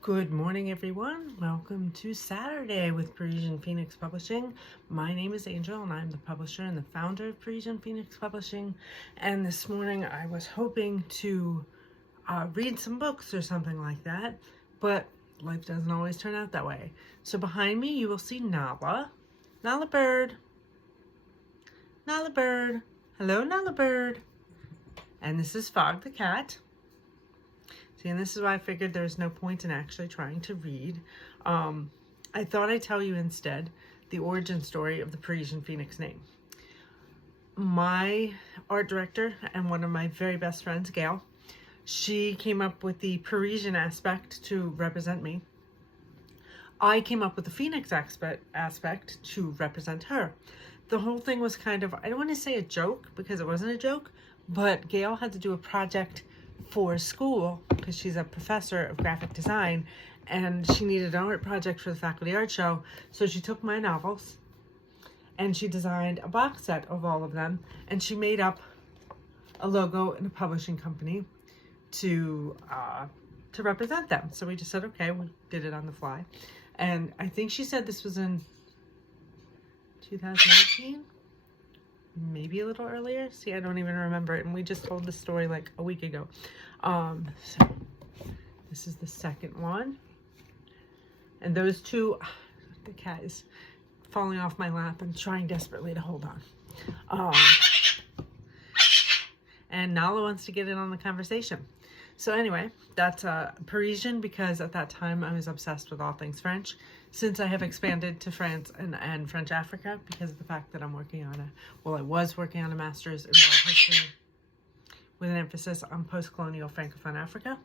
Good morning, everyone. Welcome to Saturday with Parisian Phoenix Publishing. My name is Angel, and I'm the publisher and the founder of Parisian Phoenix Publishing. And this morning, I was hoping to read some books or something like that, but life doesn't always turn out that way. So behind me, you will see Nala. Nala bird. Nala bird. Hello, Nala bird. And this is Fog the cat. See, and this is why I figured there's no point in actually trying to read. I thought I'd tell you instead the origin story of the Parisian Phoenix name. My art director and one of my very best friends, Gail, she came up with the Parisian aspect to represent me. I came up with the Phoenix aspect to represent her. The whole thing was kind of, I don't want to say a joke because it wasn't a joke, but Gail had to do a project for school because she's a professor of graphic design and she needed an art project for the faculty art show. So she took my novels and she designed a box set of all of them, and she made up a logo and a publishing company to represent them. So we just said, okay, we did it on the fly. And I think she said this was in 2018. Maybe a little earlier. See, I don't even remember it, and we just told the story like a week ago. So this is the second one, and those two, the cat is falling off my lap and trying desperately to hold on. And Nala wants to get in on the conversation. So anyway, that's Parisian because at that time I was obsessed with all things French. Since I have expanded to France and French Africa because of the fact that I'm working on I was working on a master's in world history with an emphasis on post-colonial Francophone Africa.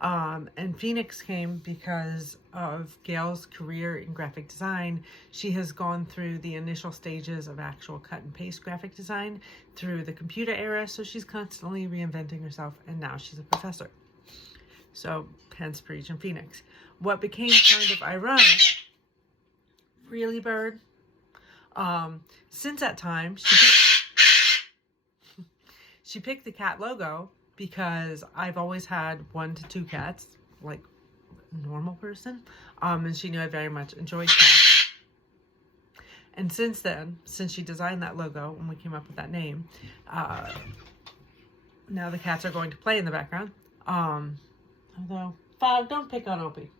And Phoenix came because of Gail's career in graphic design. She has gone through the initial stages of actual cut and paste graphic design through the computer era, so she's constantly reinventing herself, and now she's a professor. So, hence Parisian Phoenix. What became kind of ironic, really, bird, since that time, she picked the cat logo because I've always had 1 to 2 cats, like a normal person, and she knew I very much enjoyed cats. And since then, since she designed that logo when we came up with that name, now the cats are going to play in the background. Although, Fog, don't pick on Opie.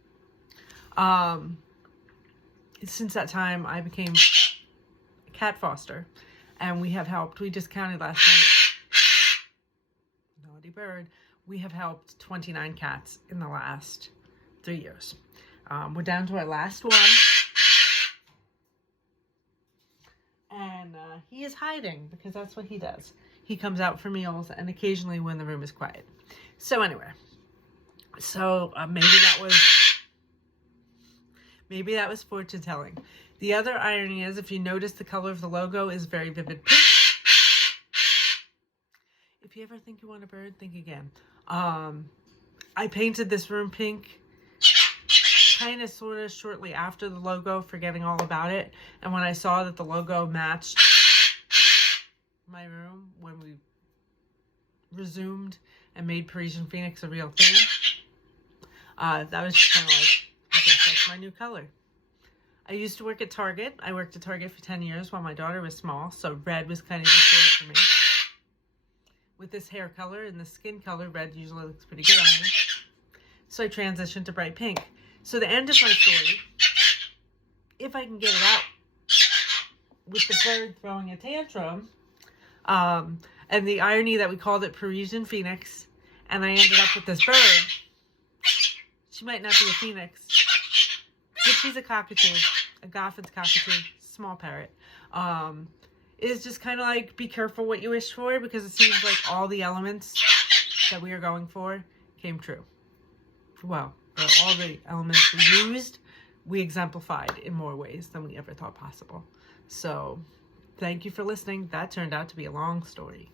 Since that time, I became a cat foster, and we just counted last night, naughty bird, we have helped 29 cats in the last 3 years. We're down to our last one, and he is hiding because that's what he does. He comes out for meals and occasionally when the room is quiet. So anyway, maybe that was fortune telling. The other irony is, if you notice, the color of the logo is very vivid pink. If you ever think you want a bird, think again. I painted this room pink kind of sort of shortly after the logo, forgetting all about it. And when I saw that the logo matched my room when we resumed and made Parisian Phoenix a real thing, that was just kind of like, I guess that's my new color. I used to work at Target. I worked at Target for 10 years while my daughter was small, so red was kind of the shade for me. With this hair color and the skin color, red usually looks pretty good on me. So I transitioned to bright pink. So the end of my story, if I can get it out, with the bird throwing a tantrum, and the irony that we called it Parisian Phoenix, and I ended up with this bird. She might not be a phoenix, but she's a cockatoo, a Goffin's cockatoo, small parrot. It is just kind of like, be careful what you wish for, because it seems like all the elements that we are going for came true. Well, all the elements we used, we exemplified in more ways than we ever thought possible. So, thank you for listening. That turned out to be a long story.